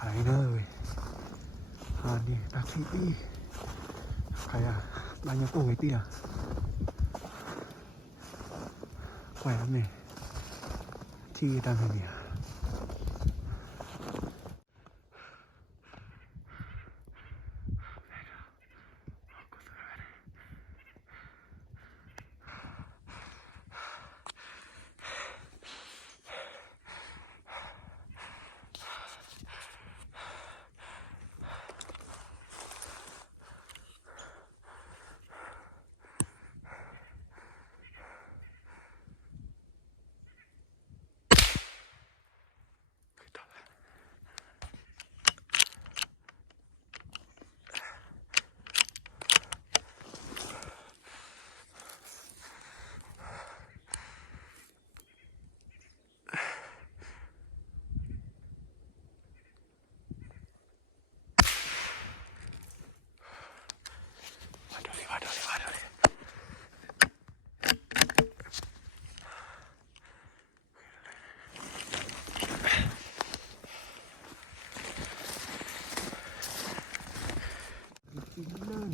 khải nơi hà đi đặc thị đi khải à bao nhiêu cô người tia khỏe lắm này thì đang hình nè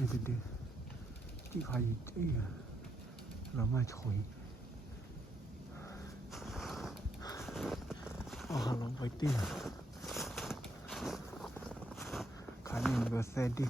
này thì cái phải cái là mai chổi lòng phải tia khả năng vừa xe đi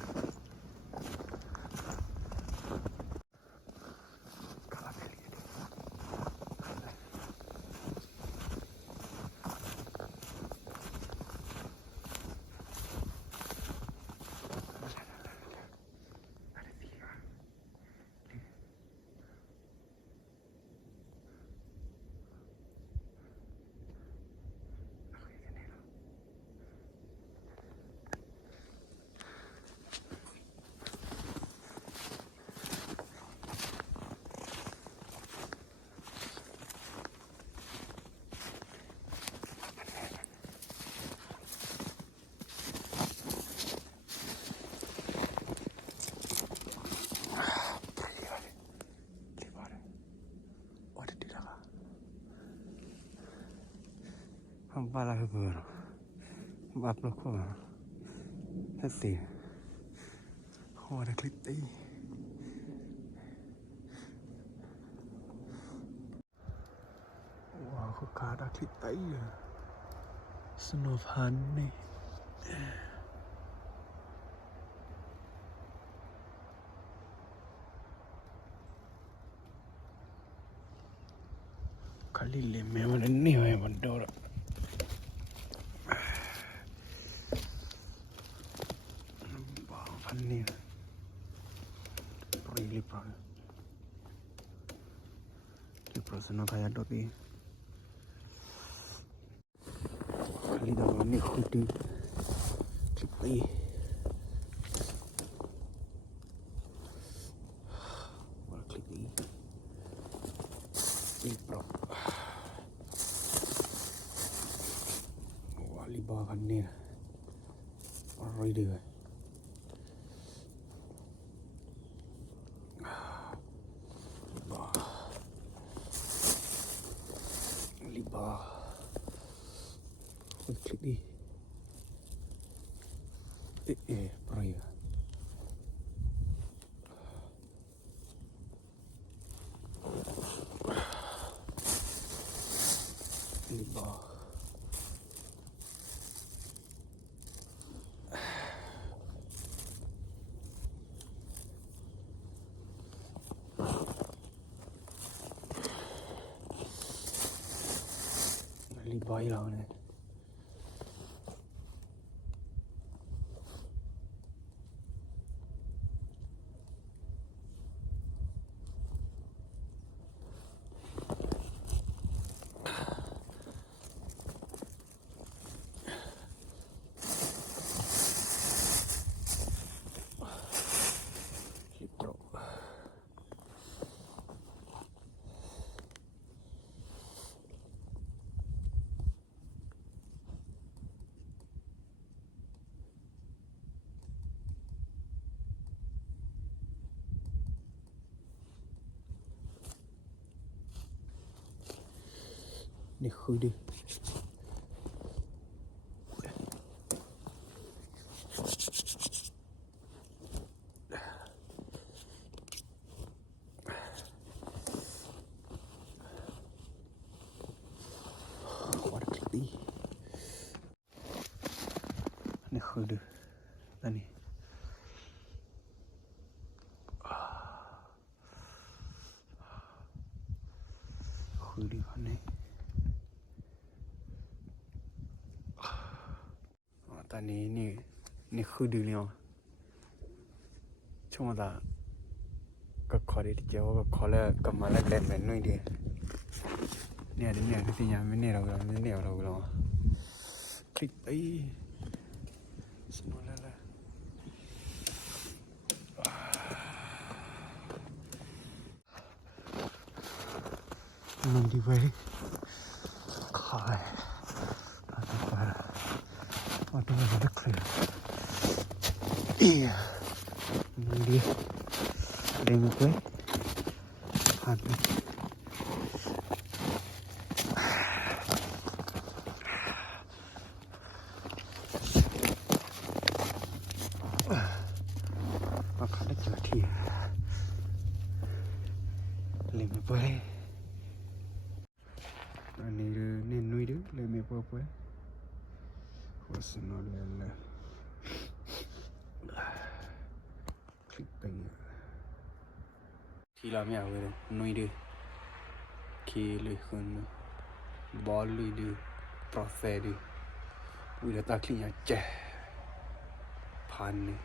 không phải là vừa bắp nó có hết gì hoa đã clip đi wow có cá đã clip tay snowpan này kali leme mana ni hai bandor Ini Lipro sana kaya dopi kali dah ni khudi cipai wala klipi Lipro wali bagan ni rider klik đi pray liba liba hilang ni ni khơi đi คือดูอันนี้คือดูอันนี้ตอนนี้นี่คือดูเลยช่วงนั้นก็ขอได้ที่เจ้าก็ขอแล้วกลับมาแล้วเล่นแบบนู้นดีเนี่ยที่ยังไม่เนี่ยเราคลิกไปสนุกแล้วล่ะมันดีไปขายอะไรไปว่าตัวมันจะเคลียร์มันดีเด้งไปผ่านไปว่าเขาได้เจอที่เล่นไปอันนี้เนี่ยนุ้ยดูเล่นไปหัวสนอเลยล่ะคลิกไปที่เราไม่เอาเลยนุ้ยดูคีเลยคนบอลเลยดูโปรเฟสดูวิลตาคลิกอย่างเจ๋ผ่านเลย